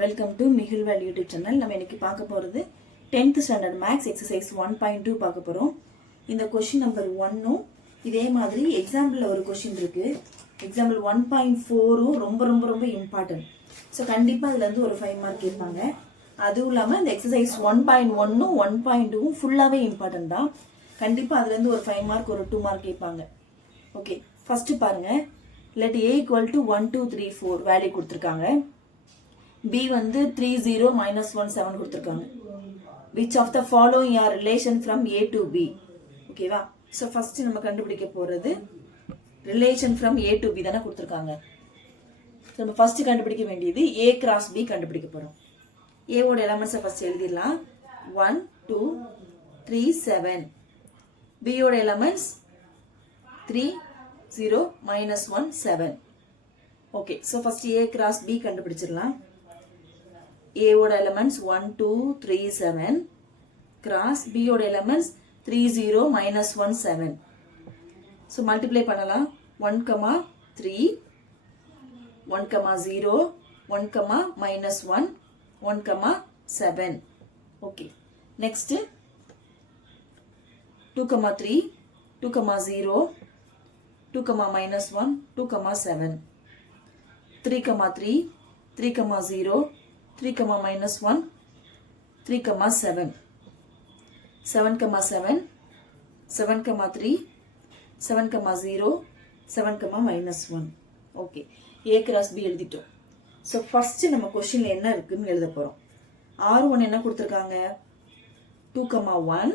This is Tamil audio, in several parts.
Welcome to Mikilvel YouTube channel. நம்ம இன்னைக்கு பார்க்க போகிறது 10th ஸ்டாண்டர்ட் மேக்ஸ் எக்ஸசைஸ் 1.2 பார்க்க போகிறோம். இந்த கொஷின் நம்பர் 1ம் இதே மாதிரி எக்ஸாம்பிளில் ஒரு கொஷின் இருக்குது. எக்ஸாம்பிள் 1.4ம் ரொம்ப ரொம்ப ரொம்ப இம்பார்ட்டன்ட். ஸோ கண்டிப்பாக அதுலேருந்து ஒரு 5 மார்க் கேட்பாங்க. அதுவும் இல்லாமல் இந்த எக்ஸசைஸ் 1.1ம் 1.2ம் ஃபுல்லாகவே இம்பார்ட்டன்ட் தான். கண்டிப்பாக அதுலேருந்து ஒரு 5 மார்க் ஒரு 2 மார்க் கேட்பாங்க. ஓகே, ஃபஸ்ட்டு பாருங்கள். லெட் a = 1 2 3 4 வேல்யூ கொடுத்துருக்காங்க. b வந்து 3 0 -1 7 கொடுத்துருக்காங்க. which of the following are relation from a to b? ஓகேவா? ஸோ ஃபர்ஸ்ட் நம்ம கண்டுபிடிக்க போகிறது relation from a to b தானே கொடுத்துருக்காங்க. ஸோ நம்ம ஃபர்ஸ்ட் கண்டுபிடிக்க வேண்டியது a கிராஸ் b கண்டுபிடிக்க போகிறோம். ஏவோட எலமெண்ட்ஸை ஃபர்ஸ்ட் எழுதிடலாம். 1 2 3 7. பியோட elements 3 0 -1 7. Okay, so first a cross b கண்டுபிடிச்சிடலாம். A ஓட எலமெண்ட்ஸ் 1 2 3 7 கிராஸ் B ஓட எலமெண்ட்ஸ் 3 0 -1 7. ஸோ மல்டிப்ளை பண்ணலாம். 1 3 1 0 1 -1 1 7. Okay, next 2 3 2 0 2 -1 2 7. 3 3 3 0 3 -1 3 7. 7 7 7 3 7 0 7 -1. Okay, a cross b எழுதிட்டோம். ஸோ ஃபர்ஸ்ட் நம்ம கொஸ்டின்ல என்ன இருக்குன்னு எழுத போறோம். R1 என்ன கொடுத்துருக்காங்க? 2 1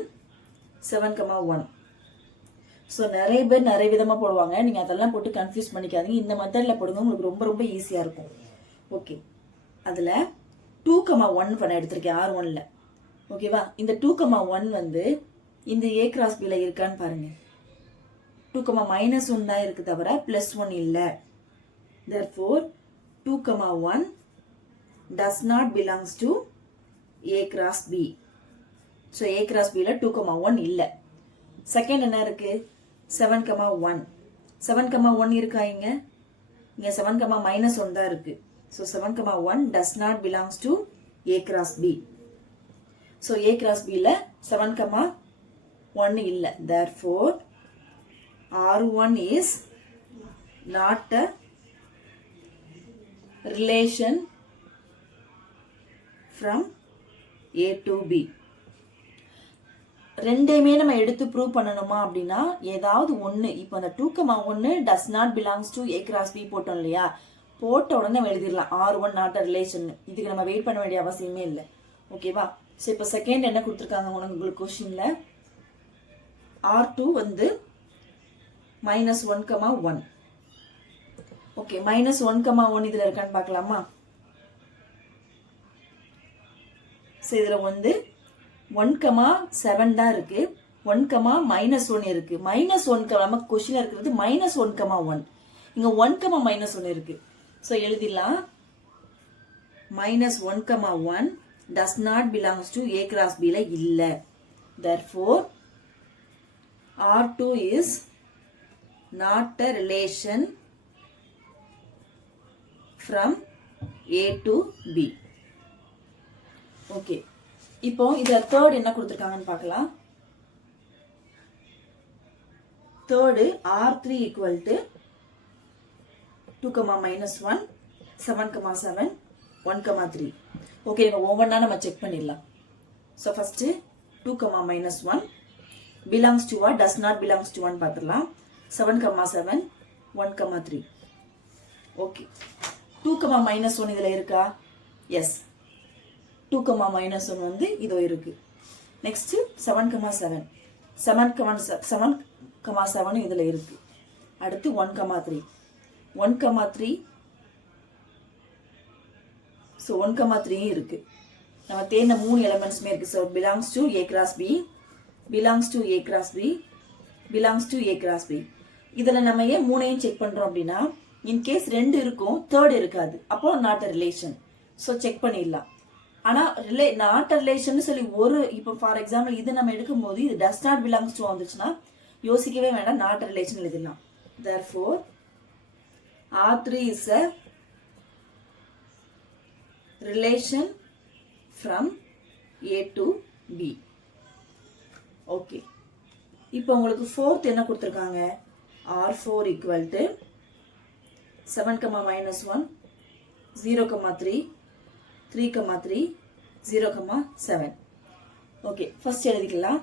7 1. ஸோ நிறைய பேர் நிறைய விதமாக போடுவாங்க. நீங்கள் அதெல்லாம் போட்டு கன்ஃபியூஸ் பண்ணிக்காதீங்க. இந்த மெத்தடில் போடுங்க, உங்களுக்கு ரொம்ப ரொம்ப ஈஸியாக இருக்கும். ஓகே, அதில் 2 1 பண்ண எடுத்திருக்கேன் R1ல. ஓகேவா? இந்த 2 1 வந்து இந்த a கிராஸ் பில இருக்கான்னு பாருங்க. 2 -1 தான் இருக்கு தவிர +1 இல்லை. therefore 2 1 does not belongs to a cross b. So a cross பில 2 1 இல்லை. செகண்ட் என்ன இருக்கு? 7 1. 7 1 இருக்கா? இங்க 7 -1 தான் இருக்கு. So 7 1 does not belongs to a cross b. So a cross b ல 7 1 இல்ல. Therefore R1 is not a relation from a to b. ரெண்டையுமே நம்ம எடுத்து ப்ரூவ் பண்ணணுமா அப்படின்னா ஏதாவது ஒன்று. இப்போ அந்த 2 1 does not belongs to a cross b போட்டோம் இல்லையா? போட்ட உடனே எழுதிடலாம் R1 நாட் அ ரிலேஷன். இதுக்கு நம்ம வெயிட் பண்ண வேண்டிய அவசியமே இல்லை. ஓகேவா? ஸோ இப்போ செகண்ட் என்ன கொடுத்துருக்காங்க உங்களுக்கு கொஸ்டின்ல? R2 வந்து -1 1. ஓகே, -1 1 இதில் இருக்கான்னு பார்க்கலாமா? ஸோ இதில் வந்து 1 7 தான் இருக்கு. 1 -1 இருக்கு. -1 நமக்கு கொஸ்டின் இருக்கிறது -1 1. இங்க 1 -1 இருக்கு. ஸோ எழுதிடலாம். -1 1 does not belongs to a cross b ல இல்லை. therefore R2 is not a relation from a to b. Okay, இப்போ இத தேர்ட் என்ன கொடுத்துருக்காங்கன்னு பார்க்கலாம். Third R3 = 2 -1 7 7 1 3. ஓகே, ஒவ்வொன்றா நம்ம செக் பண்ணிடலாம். So first 2 -1 belongs to what, does not belongs to 1 பார்த்துடலாம். 7 7 1 3. ஓகே, 2 -1 இதில் இருக்கா? எஸ், 2 -1 வந்து இதோ இருக்கு. நெக்ஸ்ட் 7 7 7 இதில் இருக்கு. அடுத்து 1 3 1 3. ஸோ 1 3 இருக்கு. நம்ம தேர்ந்த 3 எலிமெண்ட்ஸுமே இருக்கு. So belongs to a cross b, belongs to a cross b, belongs to a cross b. இதில் நம்ம ஏன் 3ஐயும் செக் பண்ணுறோம் அப்படின்னா, இன்கேஸ் 2 இருக்கும், தேர்ட் இருக்காது, அப்போ not a relation. So check பண்ணிடலாம். ஆனால் நாட் அ ரிலேஷன் சொல்லி ஒரு, இப்போ ஃபார் எக்ஸாம்பிள் இது நம்ம எடுக்கும்போது இது டஸ் நாட் பிலாங்ஸ் டு வந்துச்சுன்னா யோசிக்கவே வேண்டாம், நாட் அ ரிலேஷன் எழுதிடலாம். therefore R3 is a relation from A to B. Okay, இப்போ உங்களுக்கு ஃபோர்த் என்ன கொடுத்துருக்காங்க, R4 equal to 7, -1, 0, 3, 3, 3, 0, 7. Okay, first எழுதிக்கலாம்.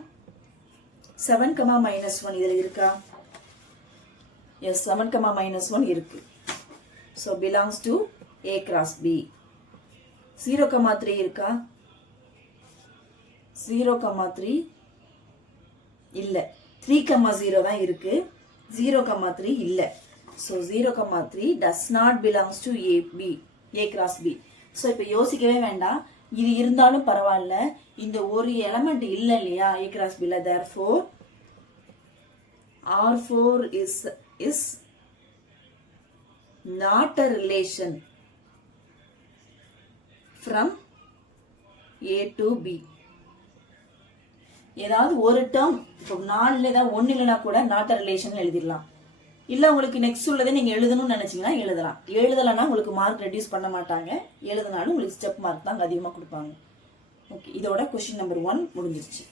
7, -1 இதில் இருக்கா? எஸ், 7, -1 இருக்கு. So belongs to A cross B. 0, 3 இருக்கா? 0, 3 இல்லை. 3, 0 தான் இருக்கு. 0, 3 இல்லை. So 0, 3 does not belongs to A cross B. So இப்போ யோசிக்கவே வேண்டாம், இது இருந்தாலும் பரவாயில்ல, இந்த ஒரு எலமெண்ட் இல்லை இல்லையா A cross B ல. therefore R4 is not a relation from A to B. ஏதாவது ஒரு டேர்ம் இப்போ 4 ஏதாவது 1 இல்லைனா கூட நாட் அ ரிலேஷன் எழுதிடலாம். இல்லை உங்களுக்கு நெக்ஸ்ட் உள்ளதை நீங்கள் எழுதணும்னு நினச்சிங்கன்னா எழுதலாம். எழுதலைன்னா உங்களுக்கு மார்க் ரெடியூஸ் பண்ண மாட்டாங்க. எழுதினாலும் உங்களுக்கு ஸ்டெப் மார்க் தான் அதிகமாக கொடுப்பாங்க. ஓகே, இதோட கொஸ்டின் நம்பர் 1 முடிஞ்சிருச்சு.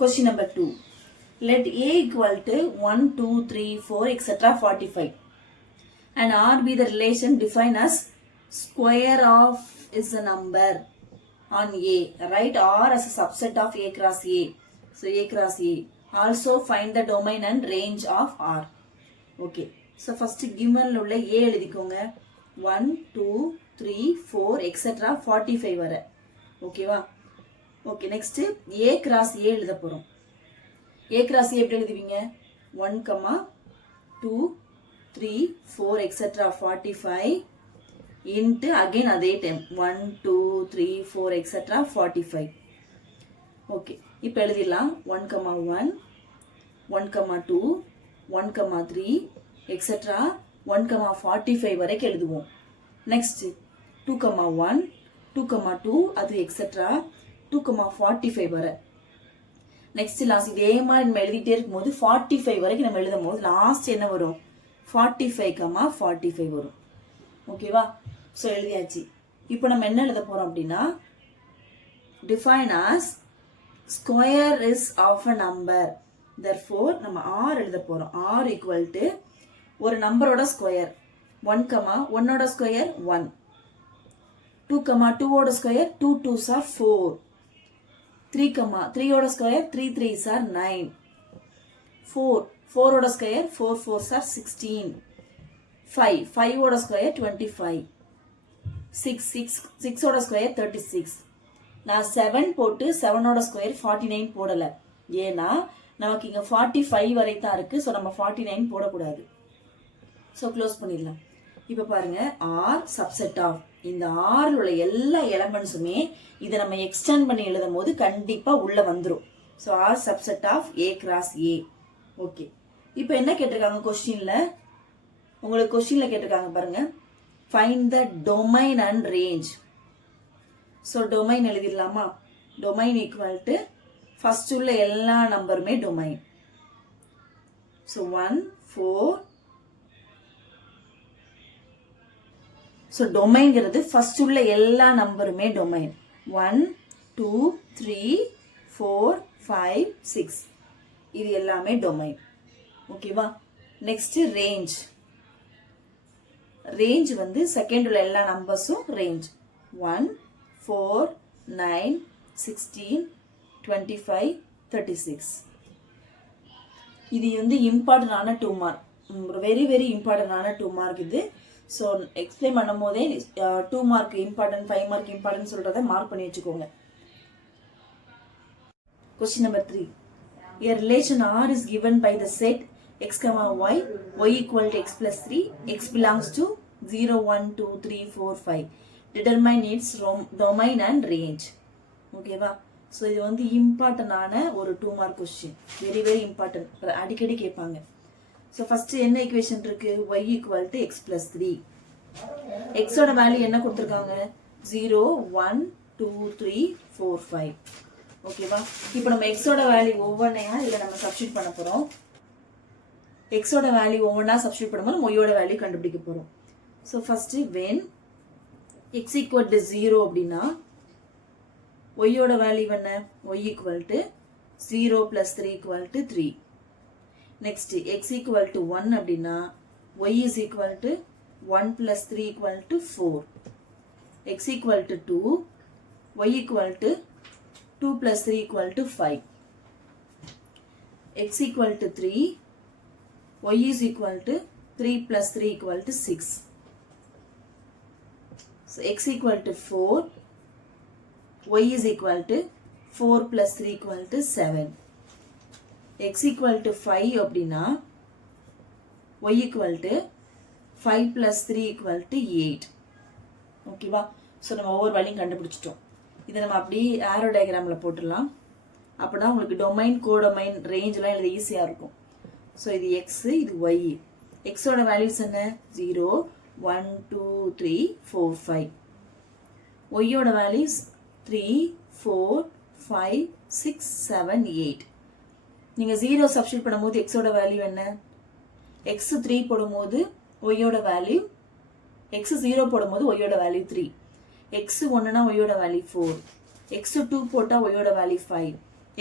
Question number 2. Let A equal to 1, 2, 3, 4, etc. 45 and R be the relation defined as square of is a number on A. Write R as a subset of A cross A. So A cross A. Also find the domain and range of R. Okay. So first given உள்ள A எழுதிக்கோங்க. 1, 2, 3, 4, etc. 45 வரை. ஓகேவா? Okay, next A cross A எழுத போறோம். A cross A எப்படி எழுதுவீங்க? 1, 2, 3, 4, etc. 45 into again அதே டைம் 1, 2, 3, 4, etc. 45. ஓகே, இப்போ எழுதிடலாம். 1, 1, 1, 2, 1, 3, etc. 1, 45 வரைக்கும் எழுதுவோம். நெக்ஸ்ட் 2, 1, 2, 2 அது etc. 2, 45 வரை. நெக்ஸ்ட் லாஸ்ட் இதே மாதிரி நம்ம எழுதிட்டே இருக்கும்போது 45 வரைக்கும் நம்ம எழுதும் போது லாஸ்ட் என்ன வரும்? 45, 45 வரும். ஓகேவா? ஸோ எழுதியாச்சு. இப்போ நம்ம என்ன எழுத போறோம் அப்படின்னா, define as square is of a number. therefore நம்ம R எழுத போறோம். R equal to ஒரு நம்பரோட ஸ்கொயர். 1, 1 ஓட ஸ்கொயர் 1, 2, 2 ஓட ஸ்கொயர் 2 2s are 4, 3, 3 ஓட ஸ்கொயர் 3 3s are 9, 4 4 ஓட ஸ்கொயர் 4 4s are 16, 5 5 ஓட ஸ்கொயர் 25, 6 6 ஓட ஸ்கொயர் 36. நான் 7 போட்டு 7 ஓட ஸ்கொயர் 49 போடல. ஏன்னா நமக்கு இங்க 45 வரை தான் இருக்கு. ஸோ நம்ம 49 போடக்கூடாது. ஸோ க்ளோஸ் பண்ணிடலாம். இப்போ பாருங்க, R சப்செட் ஆஃப் இந்த R உள்ள எல்லா எலமெண்ட்ஸுமே இதை நம்ம எக்ஸ்டெண்ட் பண்ணி எழுதும் போது கண்டிப்பா உள்ள வந்துடும். So R subset of A cross A. Okay, இப்போ என்ன கேட்டிருக்காங்க கொஸ்டின்ல? உங்களுக்கு கொஸ்டின்ல கேட்டிருக்காங்க பாருங்க, find the domain and range. So domain எழுதிடலாமா? டொமைன் ஈக்குவல் டு ஃபர்ஸ்ட் உள்ள எல்லா நம்பருமே டொமைன். ஸோ 1, 4. ஸோ டொமைன்கிறது ஃபர்ஸ்ட் உள்ள எல்லா நம்பருமே டொமைன். 1, 2, 3, 4, 5, 6 இது எல்லாமே டொமைன். ஓகேவா? Next range. ரேஞ்ச் வந்து செகண்ட் உள்ள எல்லா நம்பர்ஸும் ரேஞ்ச். 1, 4, 9, 16, 25, 36. இது வந்து இம்பார்ட்டன்டான 2 மார்க், வெரி வெரி இம்பார்ட்டன்டான 2 மார்க் இது. ஸோ எக்ஸ்பிளைன் பண்ணும் போதே 2 மார்க் இம்பார்ட்டன்ட், 5 மார்க் இம்பார்ட்டன்ட் சொல்றதை மார்க் பண்ணி வச்சுக்கோங்க. Question number 3. A relation R is given by the set x, y, y equal to x plus 3, x belongs to 0, 1, 2, 3, 4, 5. Determine its domain and range. ஓகேவா? ஸோ இது வந்து இம்பார்ட்டன்டான ஒரு 2 mark question, very very important, அடிக்கடி கேட்பாங்க. ஸோ ஃபர்ஸ்ட் என்ன ஈக்குவேஷன் இருக்கு? y equal to X plus 3. எக்ஸோட வேல்யூ என்ன கொடுத்துருக்காங்க? 0, 1, 2, 3, 4, 5. ஓகேவா? இப்போ நம்ம எக்ஸோட வேல்யூ ஒவ்வொன்றையா இதில் நம்ம சப்ஸ்டியூட் பண்ண போகிறோம். எக்ஸோட வேல்யூ ஒவ்வொன்றா சப்ஸ்டியூட் பண்ணும்போது ஒய்யோட வேல்யூ கண்டுபிடிக்க போகிறோம். So first when x equal to 0 அப்படின்னா ஒய்யோட வேல்யூ என்ன y equal to 0 plus 3 equal to 3. Next x equal to 1 அப்படின்னா y is equal to 1 plus 3 equal to 4. x equal to 2, y equal to 2 plus 3 equal to 5. x equal to 3, y is equal to 3 plus 3 equal to 6. So x equal to 4, y is equal to 4 plus 3 equal to 7. x equal to 5 அப்படின்னா y equal to 5 plus 3 equal to 8. ஓகேவா? ஸோ நம்ம ஒவ்வொரு வேல்யூம் கண்டுபிடிச்சிட்டோம். இதை நம்ம அப்படியே ஆரோ டயக்ராமில் போட்டுடலாம். அப்படின்னா உங்களுக்கு டொமைன் கோடொமைன் ரேஞ்செலாம் எழுத ஈஸியாக இருக்கும். ஸோ இது எக்ஸு, இது ஒய். எக்ஸோட வேல்யூஸ் என்ன? 0, 1, 2, 3, 4, 5. ஒய்யோட வேல்யூஸ் 3, 4, 5, 6, 7, 8. நீங்கள் 0 சப்ஸ்டியூட் பண்ணும்போது எக்ஸோட வேல்யூ என்ன? எக்ஸ் 3 போடும்போது ஒய்யோட வேல்யூ, எக்ஸ் 0 போடும்போது ஒய்யோட வேல்யூ 3. எக்ஸ் 1னா ஒய்யோட வேல்யூ 4. எக்ஸ் 2 போட்டால் ஒய்யோட வேல்யூ 5.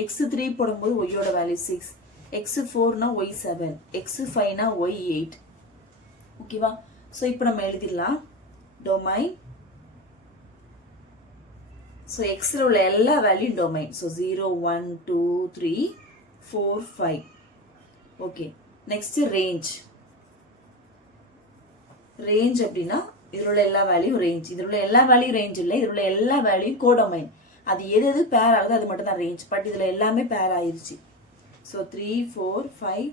எக்ஸ் 3 போடும்போது ஒய்யோட வேல்யூ 6. எக்ஸ் 4னா ஒய் 7. எக்ஸ் 5னா ஒய் 8. ஓகேவா? ஸோ இப்போ நம்ம எழுதிடலாம் டொமைன். ஸோ எக்ஸில் உள்ள எல்லா வேல்யூம் domain. So 0, 1, 2, 3, 4, 5. Okay. Next range. Range அப்படின்னா இதில் உள்ள எல்லா வேல்யூ ரேஞ்ச். இதில் உள்ள எல்லா வேல்யூ ரேஞ்ச் இல்லை, இதில் உள்ள எல்லா வேல்யூ கோடொமைன். அது எது எது பேர் ஆகுது அது மட்டும் தான் ரேஞ்ச். பட் இதில் எல்லாமே பேர் ஆயிடுச்சு. ஸோ 3, 4, 5,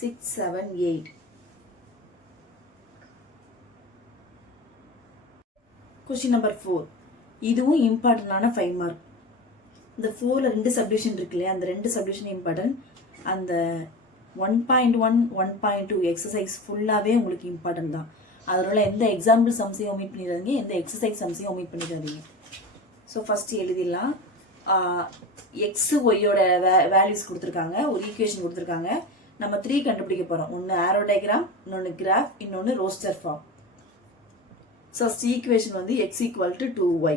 6, 7, 8. Question number 4. இதுவும் இம்பார்ட்டன்டான 5 மார்க். இந்த 4ல 2 சப்டிவிஷன் இருக்கு இல்லையா, அந்த 2 சப்டிவிஷன் இம்பார்ட்டன்ட். அந்த 1.1, 1.2 எக்ஸசைஸ் ஃபுல்லாகவே உங்களுக்கு இம்பார்ட்டன்ட் தான். அதனால எந்த எக்ஸாம்பிள் சம்ஸையும் ஒமிட் பண்ணிடாதீங்க, எந்த எக்ஸசைஸ் சம்ஸையும் ஒமிட் பண்ணிடாதீங்க. ஸோ ஃபஸ்ட்டு எழுதிடலாம். எக்ஸு ஒய்யோட வேல்யூஸ் கொடுத்துருக்காங்க, ஒரு ஈக்குவேஷன் கொடுத்துருக்காங்க. நம்ம 3 கண்டுபிடிக்க போகிறோம். ஒன்று ஆரோ டயக்ராம், இன்னொன்று கிராஃப், இன்னொன்று roster form. So first equation வந்து x ஈக்குவல் டு 2y.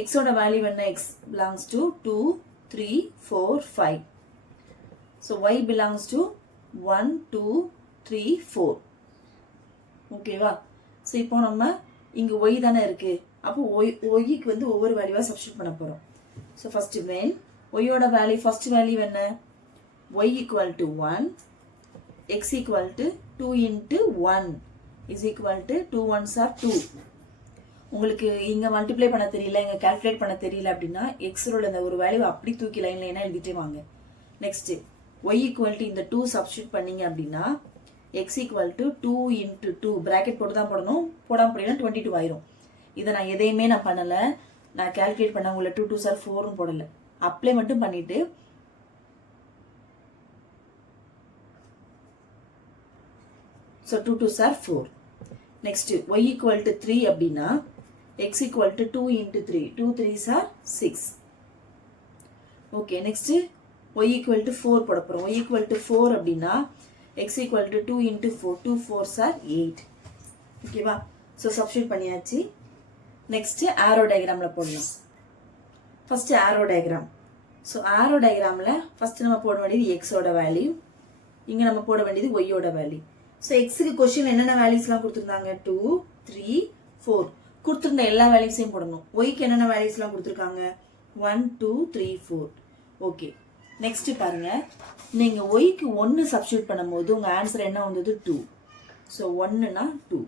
எக்ஸோட வேல்யூ என்ன? x belongs to 2, 3, 4, 5. So y belongs to 1, 2, 3, 4. ஓகேவா? ஸோ இப்போ நம்ம இங்கே ஒய் தானே இருக்குது. அப்போ ஒய்க்கு வந்து ஒவ்வொரு வேல்யூவாக சப்ஸ்டியூட் பண்ண போகிறோம். ஸோ ஃபஸ்ட்டு வென் ஒய்யோட வேல்யூ, ஃபர்ஸ்ட் வேல்யூ என்ன? Y equal to 1, x equal to 2 into 1 is equal to 2 1s are 2. உங்களுக்கு இங்கே மல்டிப்ளை பண்ண தெரியல, இங்கே கால்குலேட் பண்ண தெரியல அப்படின்னா எக்ஸோட இந்த ஒரு வேல்யூ அப்படி தூக்கி லைன்ல என்ன எழுதிட்டே வாங்க. நெக்ஸ்ட்டு ஒய் ஈக்குவல் டு இந்த 2 சப்ஸ்டியூட் பண்ணீங்க அப்படின்னா x equal to 2 into 2 bracket போட்டு தான் போடணும். போடாமல் போடலாம் 22 ஆயிரும். இதை நான் எதையுமே நான் பண்ணலை, நான் கால்குலேட் பண்ண உங்களை 2 2s are 4ன்னு போடலை, அப்ளை மட்டும் பண்ணிட்டு so 2 2s are 4. Next y equal to 3 அப்படின்னா x equal to 2 into 3, 2 3s are 6. Okay. Next y equal to 4 போட போகிறோம். ஒய் ஈக்குவல் டு 4 அப்படின்னா x equal to 2 into 4, 2 4s are 8. ஓகேவா? ஸோ சப்ஸ்டியூட் பண்ணியாச்சு. நெக்ஸ்ட் ஆரோ டயக்ராமில் போடலாம். First arrow diagram. So arrow டயக்ராமில் ஃபர்ஸ்ட் நம்ம போட வேண்டியது எக்ஸோட வேல்யூ, இங்கே நம்ம போட வேண்டியது ஒய்யோட வேல்யூ. ஸோ எக்ஸுக்கு கொஸ்டின் என்னென்ன வேல்யூஸ்லாம் கொடுத்துருந்தாங்க? 2, 3, 4 கொடுத்துருந்த எல்லா வேல்யூஸையும் போடணும். ஒய்க்கு என்னென்ன வேல்யூஸ்லாம் கொடுத்துருக்காங்க? 1, 2, 3, 4. ஓகே. நெக்ஸ்ட் பாருங்க, நீங்க ஒய்க்கு 1 சப்ஸ்டியூட் பண்ணும்போது உங்க ஆன்சர் என்ன வந்தது? 2. ஸோ 1னா 2.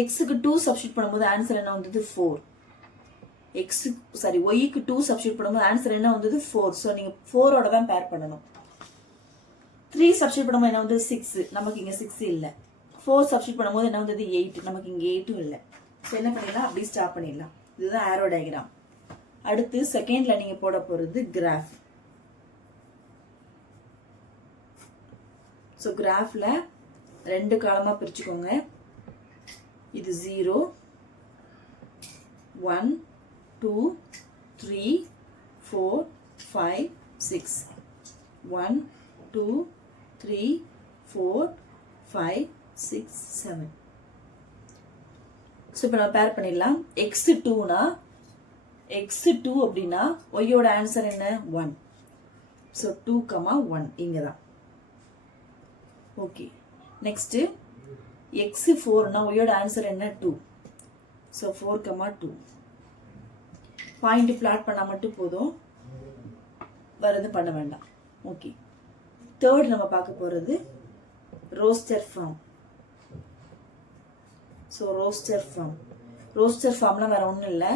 எக்ஸுக்கு 2 சப்ஸ்டியூட் பண்ணும்போது ஆன்சர் என்ன வந்தது? 4. ஒய்க்கு 2 சப்ஸ்டியூட் பண்ணும்போது ஆன்சர் என்ன வந்தது? 4. ஸோ நீங்க 4ஓட தான் பேர் பண்ணணும். 3 சப்ஸ்டியூட் பண்ணும்போது என்ன வந்தது? 6. நமக்கு இங்க 6 இல்லை. 4 சப்ஸ்டியூட் பண்ணும்போது என்ன வந்தது? 8. நமக்கு இங்க 8ம் இல்லை. ஸோ என்ன பண்ணிடலாம்? அப்படியே ஸ்டாப் பண்ணிடலாம். இதுதான் ஆரோ டயக்ராம். அடுத்து செகண்ட்ல நீங்க போட போறது கிராஃப். ஸோ கிராஃப்ல 2 காலமாக பிரிச்சுக்கோங்க. இது 0, 1, 2, 3, 4, 5, 6. 1, 2, 3, 4, 5, 6 7. ஸோ இப்போ நம்ம பேர் பண்ணிடலாம். x2னா x2 அப்படின்னா ஒய்யோட ஆன்சர் என்ன 1. ஸோ 2, 1 இங்கே தான். ஓகே, நெக்ஸ்ட்டு x4னா ஒய்யோட ஆன்சர் என்ன 2. ஸோ 4, 2. பாயிண்ட் பிளாட் பண்ணால் மட்டும் போதும், வரது பண்ண வேண்டாம். ஓகே, தேர்ட் நம்ம பார்க்க போகிறது roster form. So roster form, roster ஃபார்ம்லாம் வேறு ஒன்றும் இல்லை,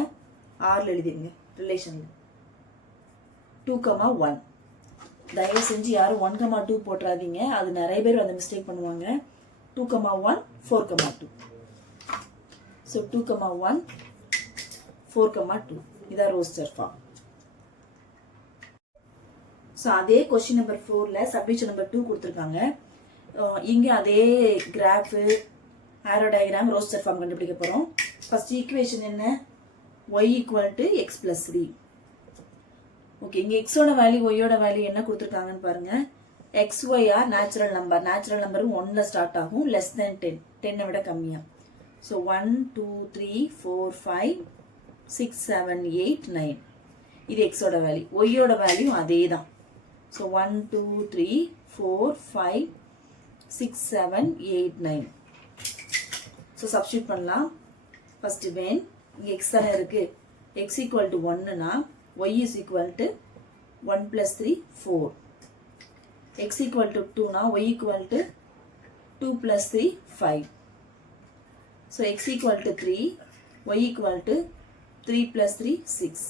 ஆறில் எழுதிருங்க ரிலேஷனில். 2, 1. தயவு செஞ்சு யாரும் 1, 2 போட்டுறாதீங்க, அது நிறைய பேர் அந்த மிஸ்டேக் பண்ணுவாங்க. 2, 1, 4, 2. ஸோ 2, 1, 4, 2 இதான் ரோஸ்டர் ஃபார்ம். ஸோ அதே கொஸ்டின் நம்பர் 4ல் சப்டிவிஷன் நம்பர் 2 கொடுத்துருக்காங்க. இங்கே அதே graph, arrow diagram, roster form கண்டுபிடிக்க போகிறோம். ஃபர்ஸ்ட் ஈக்குவேஷன் என்ன, y = x + 3. ஓகே, இங்கே எக்ஸோட வேல்யூ ஒய்யோட வேல்யூ என்ன கொடுத்துருக்காங்கன்னு பாருங்க. xy are natural number, natural number 1ல் ஸ்டார்ட் ஆகும், லெஸ் தென் 10, 10 விட கம்மியாக. ஸோ 1 2 3 4 5 6 7 8 9 இது எக்ஸோட வேல்யூ. ஒய்யோட வேல்யூ அதே தான். ஸோ 1 2 3 4 5 6 7 8 9. ஸோ சப்ஸ்டியூட் பண்ணலாம். ஃபர்ஸ்ட் வென் இங்கே எக்ஸ் தானே இருக்கு, x = 1னா y = 1 + 3 4. x = 2னா y = 2 + 3 5. So x = 3, y = 3 + 3 6.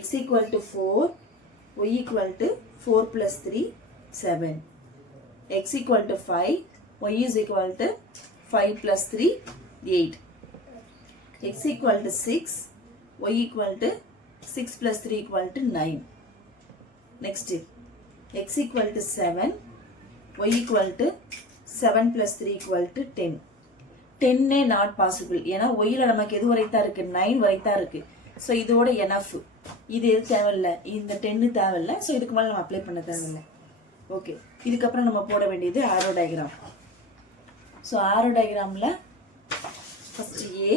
x = 4, y = 4 + 3 7. x = 5, y = 5 + 3 8. x = 6, y = 6 + 3 = 9. Next, x = 7, y = 7 + 3 = 10. 10 not possible, ஏன்னா ஒய்ல நமக்கு எது வரைத்தான் இருக்கு, 9 வரைத்தான் இருக்கு. ஸோ இதோட எனஃப், இது எது தேவையில்லை, இந்த 10 தேவையில்லை. ஸோ இதுக்கு மேலே நம்ம அப்ளை பண்ண தேவையில்லை. ஓகே, இதுக்கப்புறம் நம்ம போட வேண்டியது ஆரோ டயக்ராம். ஸோ ஆரோ டயக்ராமில் ஃபர்ஸ்ட் ஏ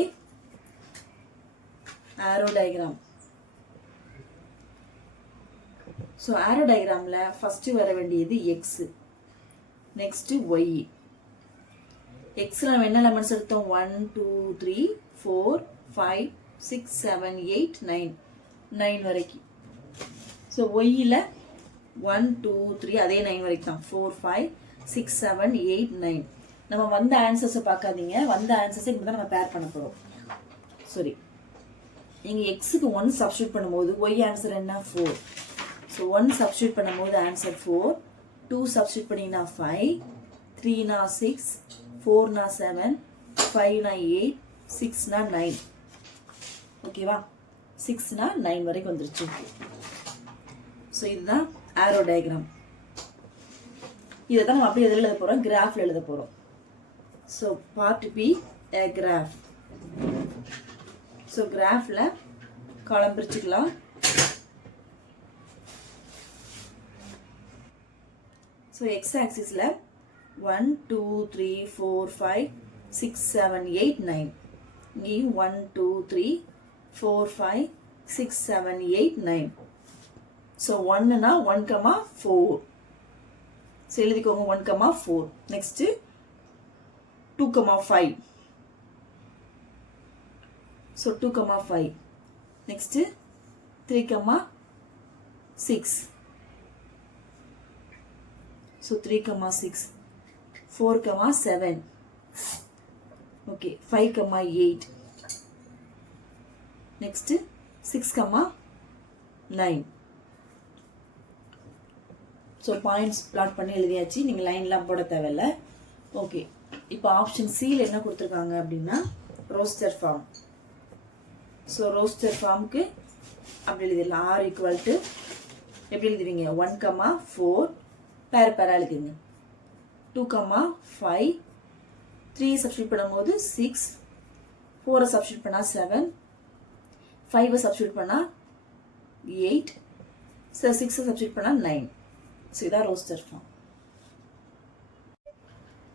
ஆரோ டயக்ராம். ஸோ ஆரோ டயக்ராமில் ஃபர்ஸ்ட் வர வேண்டியது எக்ஸ், நெக்ஸ்ட் ஒய். எக்ஸில் நம்ம என்ன எலமெண்ட்ஸ் எடுத்தோம், 1 2 3 4 5 6 7 8 9 9 வரைக்கும். ஸோ ஒய்யில் 1 2 3 அதே 9 வரைக்கும் தான், 4 5 6 7 8 9. நம்ம வந்த ஆன்சர்ஸை பார்க்காதீங்க, வந்த ஆன்சர்ஸை இப்படி தான் நம்ம பேர் பண்ண போகிறோம். சாரி, நீங்கள் எக்ஸுக்கு 1 சப்ஸ்டியூட் பண்ணும்போது ஒய் ஆன்சர் என்ன 4. ஸோ 1 சப்ஸ்டியூட் பண்ணும்போது ஆன்சர் 4, 2 சப்ஸ்டியூட் பண்ணிங்கன்னா 5, 3னா 6, 4னா 7, 5னா 8, 6னா 9. ஓகேவா, 6னா 9 வரைக்கும் வந்துருச்சு. ஸோ இதுதான் ஆரோ டயக்ராம். இதை தான் நம்ம அப்படியே எதில் எழுத போகிறோம், கிராஃபில் எழுத போகிறோம். So part B, a graph. So கிராஃபில் காலம் பிரிச்சுக்கலாம். ஸோ எக்ஸ் ஆக்சிஸில் 1 2 3 4 5 6 7 8 9. இங்கேயும் 1 2 3 4 5 6 7 8 9. ஸோ 1னா 1, 4. ஸோ எழுதிக்கோங்க 1, 4. Next 2, 5. So 2, 5. Next 3, 6. So 3, 6. 4, 7. Okay, 5, 8. Next, 6, 9. So points plot பண்ணி எழுதியாச்சு, நீங்கள் லைன்லாம் போட தேவையில்லை. ஓகே, இப்போ ஆப்ஷன் சியில் என்ன கொடுத்துருக்காங்க அப்படின்னா ரோஸ்டர் ஃபார்ம். ஸோ ரோஸ்டர் ஃபார்முக்கு அப்படி எழுதிடலாம். ஆர் ஈக்குவல் டு எப்படி எழுதுவீங்க, 1, 4 பேரா எழுதிங்க. 2, 5, 3 சப்ஸ்டியூட் பண்ணும்போது 6, 4 சப்ஸ்டியூட் பண்ணால் 7, 5 சப்ஸ்டியூட் பண்ணால் 8, 6 சப்ஸ்டியூட் பண்ணால் 9. ஸோ இதான் ரோஸ்டர் ஃபார்ம்.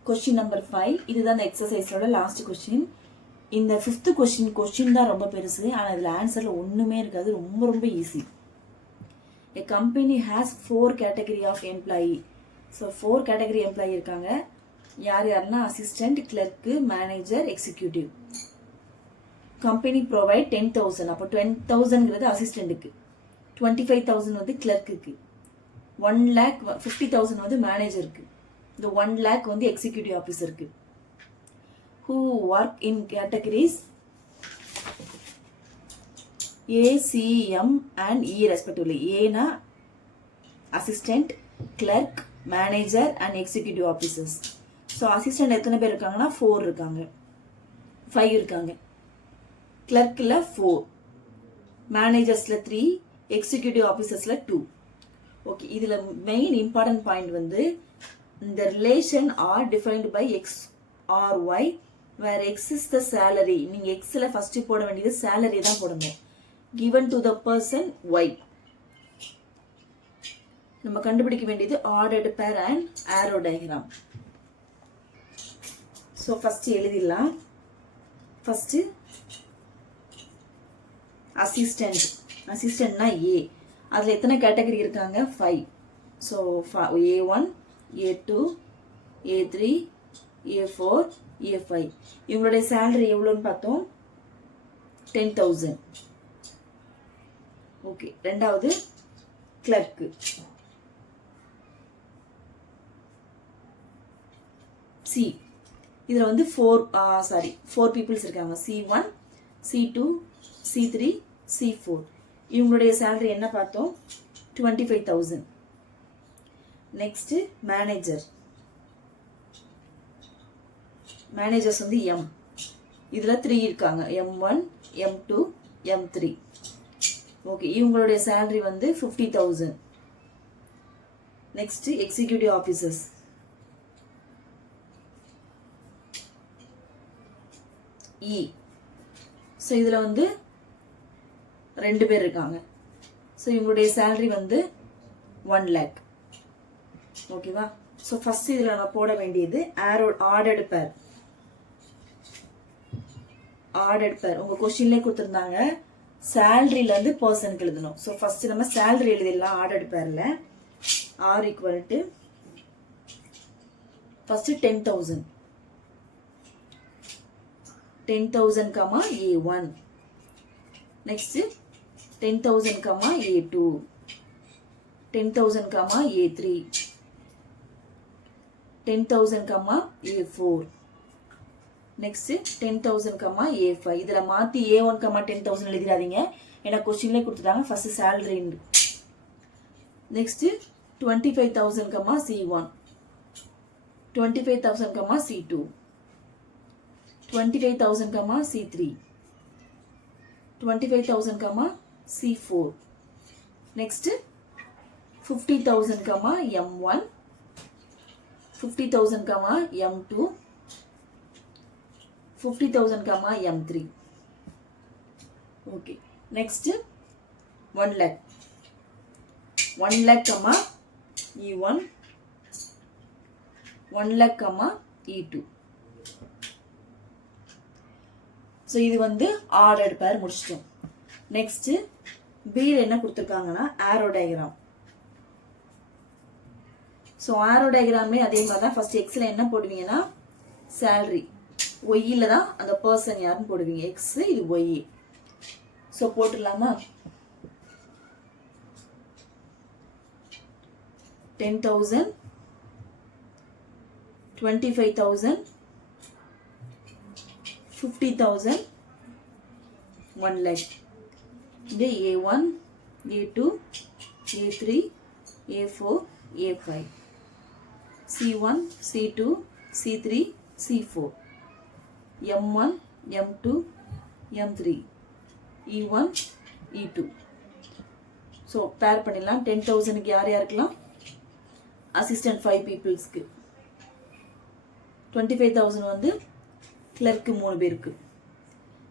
Question number 5. இதுதான் இந்த எக்ஸசைஸோட லாஸ்ட் கொஸ்டின். இந்த 5th கொஸ்டின் தான் ரொம்ப பெருசு. ஆனால் இதில் ஆன்சரில் ஒன்றுமே இருக்காது. ரொம்ப ரொம்ப easy. A company has 4 category of employee. So 4 category employee இருக்காங்க. யார் யாருன்னா assistant, clerk, manager, executive. Company provide 10,000. அப்போ 10,000ங்கிறது அசிஸ்டண்ட்டுக்கு, 25,000 வந்து கிளர்க்குக்கு, 1,50,000 வந்து மேனேஜருக்கு, இந்த 1 lakh வந்து executive ஆஃபீஸருக்கு. Who work in categories A, C, M and E respectively. A na assistant, clerk, manager and executive officers. So assistant எத்தனை பேர் இருக்காங்கன்னா 4 இருக்காங்க, 5 இருக்காங்க. clerkல 4, managersல 3, executive officersல 2. ஓகே, இதுல மெயின் இம்பார்ட்டன்ட் பாயிண்ட் வந்து இந்த relation R defined by x R y, where x is the salary. நீங்க எக்ஸ்ல ஃபர்ஸ்ட் போட வேண்டியது சேலரி தான் போடணும். given to the person y. நம்ம கண்டுபிடிக்க வேண்டியது ordered pair and arrow diagram. so first எழுதிடலாம். first assistantனா A. அதுல எத்தனை கேட்டகரி இருக்காங்க? 5. so A1, A2, A3, A4, A5. இவங்களுடைய salary எவ்வளோன்னு பார்த்தோம்? 10,000. ஓகே, ரெண்டாவது கிளர்க்கு சி. இதில் வந்து 4 பீப்புள்ஸ் இருக்காங்க. C1, C2, C3, C4. இவங்களுடைய சேலரி என்ன பார்த்தோம்? 25,000. நெக்ஸ்ட் மேனேஜர்ஸ் வந்து M. இதில் 3 இருக்காங்க, M1, M2, M3. ஓகே, இவங்களுடைய சேலரி வந்து 50,000. Next executive officers E. So இதில் வந்து 2 பேர் இருக்காங்க. ஸோ இவங்களுடைய சேலரி வந்து 1 lakh. ஓகேவா? ஸோ ஃபர்ஸ்ட் இதில் நம்ம போட வேண்டியது ஆர்டர்டு பேர். உங்கள் கொஸ்டின்லேயே கொடுத்துருந்தாங்க சேலரியிலேருந்து பர்சனுக்கு எழுதணும். ஸோ ஃபர்ஸ்ட் நம்ம சேலரி எழுதிடலாம். ஆர்டர்டு பேரில் R equal to first 10,000 comma A1, next 10,000 comma A2, 10,000 comma A3, 10,000 comma A4, next 10,000 comma A5. இதில் மாற்றி A1 கமா 10,000 எழுதிடாதீங்க, ஏன்னா கொஸ்டின்லேயே கொடுத்துட்டாங்க first salary. Next 25,000 comma C1, 25,000 comma C2, 25,000 comma C3, 25,000 comma C4. Next 50,000 comma M1, 50,000 comma M2, 50,000 comma M3. Okay, next 1 lakh comma E1, 1 lakh comma E2. So இது வந்து ஆர்டர்டு பேர் முடிச்சிட்டோம். நெக்ஸ்ட் பியில் என்ன கொடுத்துருக்காங்கன்னா ஆரோ டயக்ராம். ஸோ ஆரோ டயக்ராமே அதே மாதிரி தான். ஃபர்ஸ்ட் எக்ஸில் என்ன போடுவீங்கன்னா சேலரி, ஒய்யில் தான் அந்த பர்சன் யாருன்னு போடுவீங்க. எக்ஸ், இது ஒய். ஸோ போட்டுடலாமா? 10,000, 25,000, 50,000, 1 lakh. இது A1, A2, A3, A4, A5, C1, C2, C3, C4, M1, M2, M3, E1, E2. So பேர் பண்ணிடலாம். 10,000க்கு யார் யாருக்கலாம்? அசிஸ்டன்ட் 5 பீப்புள்ஸ்க்கு. 25,000 வந்து கிளர்க்கு 3 பேருக்கு.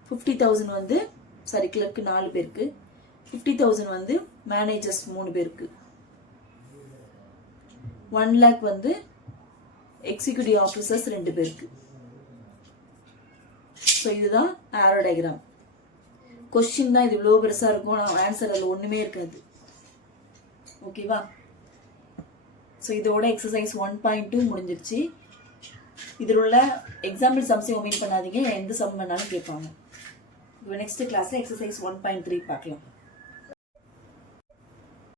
50,000 வந்து கிளர்க்கு 4 பேருக்கு. 50,000 வந்து மேனேஜர்ஸ் 3 பேருக்கு. 1 lakh வந்து எக்ஸிக்யூட்டிவ் ஆஃபீஸர்ஸ் 2 பேருக்கு. ஸோ இதுதான் ஆரோ டயக்ராம். கொஸ்டின் தான் இது இவ்வளோ பெருசாக இருக்கும், ஆனால் ஆன்சர் அதில் ஒன்றுமே இருக்காது. ஓகேவா? ஸோ இதோட எக்ஸசைஸ் 1.2 முடிஞ்சிருச்சு. இதில் உள்ள எக்ஸாம்பிள் சம்ஸையும் ஒமிட் பண்ணாதீங்க, எந்த சம் வேணாலும் கேட்பாங்க. இப்போ நெக்ஸ்ட் கிளாஸில் எக்ஸசைஸ் 1.3 பார்க்கலாம்.